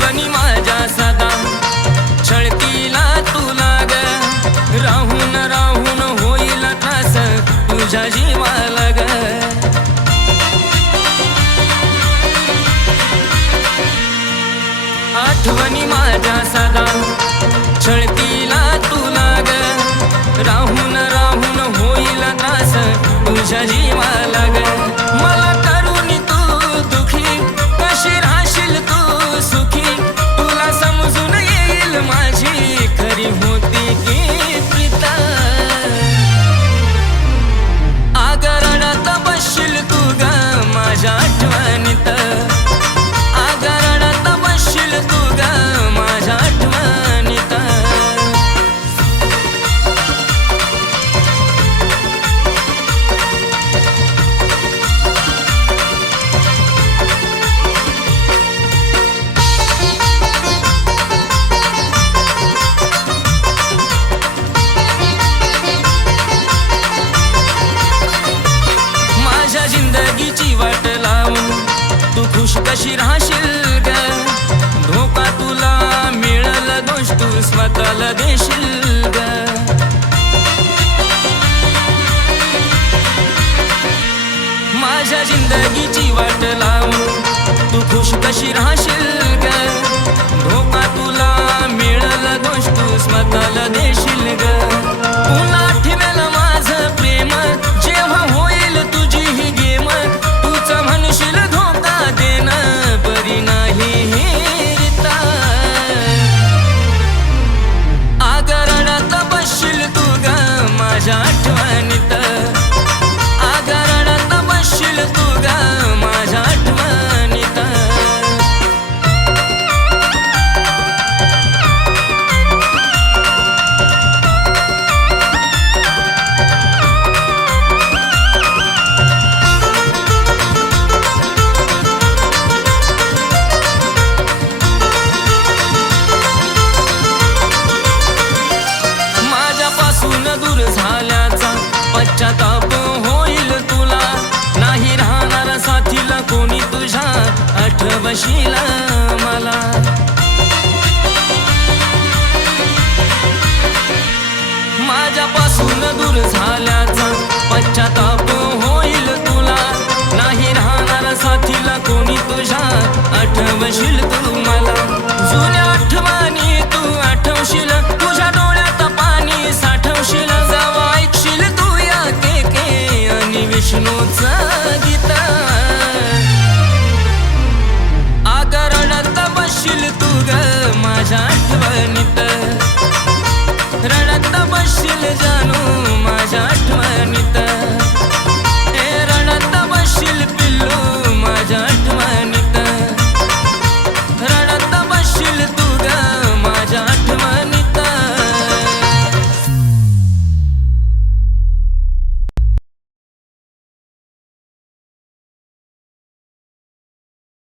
आठवणी माझ्या सदा. छळतीला तुला ग राहून राहून होईल त्रास. तुझ्या जीवाला ग आठवणी माझ्या सदा. छळतीला तुला ग राहून राहून होईल त्रास. तुझ्या तू खुश कशी राहशील ग? धोका तुला मिळल दोष तू स्वतःला देशील ग? माझ्या जिंदगीची वाट लावून तू खुश कशी राहशील दूर झाल्याचा पश्चाताप होईल तुला. नाही राहणार साथीला कोणी तुझ्या आठवशीला. विष्णूचा गीता. आगरणात बसशील तू ग माझ्या आठवणीत.